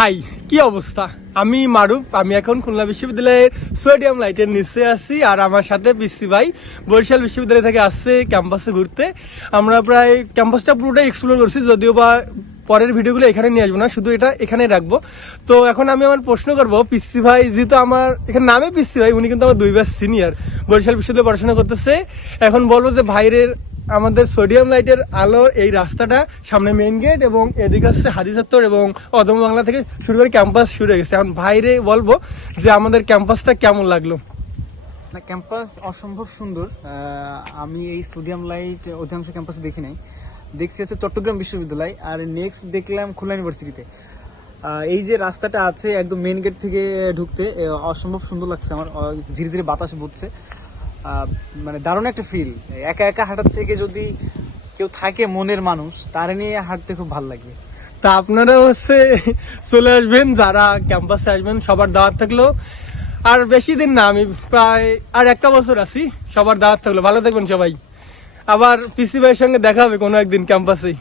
High, কি অবস্থা? আমি মারুফ। আমি এখন খুলনা বিশ্ববিদ্যালয়ের সোডিয়াম লাইটের নিচে আছি, আর আমার সাথে পিসি ভাই বরিশাল বিশ্ববিদ্যালয় থেকে আসছে ক্যাম্পাসে ঘুরতে। আমরা প্রায় ক্যাম্পাসটা পুরোটাই এক্সপ্লোর করছি, যদিও বা পরের ভিডিওগুলো এখানে নিয়ে আসবো না, শুধু এটা এখানে রাখবো। তো এখন আমি আমার প্রশ্ন করবো পিসি ভাই, যেহেতু আমার এখানে নামে পিসি ভাই, উনি কিন্তু আমার 2 ব্যাচ সিনিয়র, বরিশাল বিশ্ববিদ্যালয়ে পড়াশোনা করতেছে। এখন বলবো যে ভাইরের আমাদের সোডিয়াম লাইটের আলোর এই রাস্তাটা, সামনে মেইন গেট এবং এদিকে হচ্ছে হাজি চত্বর এবং অদম বাংলা থেকে শুরু করে ক্যাম্পাস শুরু হয়ে গেছে। এখন ভাইরে বলবো যে আমাদের ক্যাম্পাসটা কেমন লাগলো। না, ক্যাম্পাস অসম্ভব সুন্দর। আমি এই সোডিয়াম লাইট অধিকাংশ ক্যাম্পাসে দেখি নাই, দেখছি হচ্ছে চট্টগ্রাম বিশ্ববিদ্যালয়, আর নেক্সট দেখলাম খুলনা ইউনিভার্সিটিতে। এই যে রাস্তাটা আছে একদম মেইন গেট থেকে ঢুকতে অসম্ভব সুন্দর লাগছে আমার। ঝিরিঝিরি বাতাস বলছে, মানে দারুণ একটা ফিল। একা একা হাঁটার থেকে যদি কেউ থাকে মনের মানুষ, তার নিয়ে হাঁটতে খুব ভালো লাগবে। তা আপনারা হচ্ছে চলে আসবেন, যারা ক্যাম্পাসে আসবেন সবার দাওয়াত থাকলো। আর বেশি দিন না, আমি প্রায় আর 1 বছর আছি। সবার দাওয়াত থাকলো, ভালো থাকবেন সবাই। আবার পিসি ভাইয়ের সঙ্গে দেখা হবে কোনো একদিন ক্যাম্পাসে।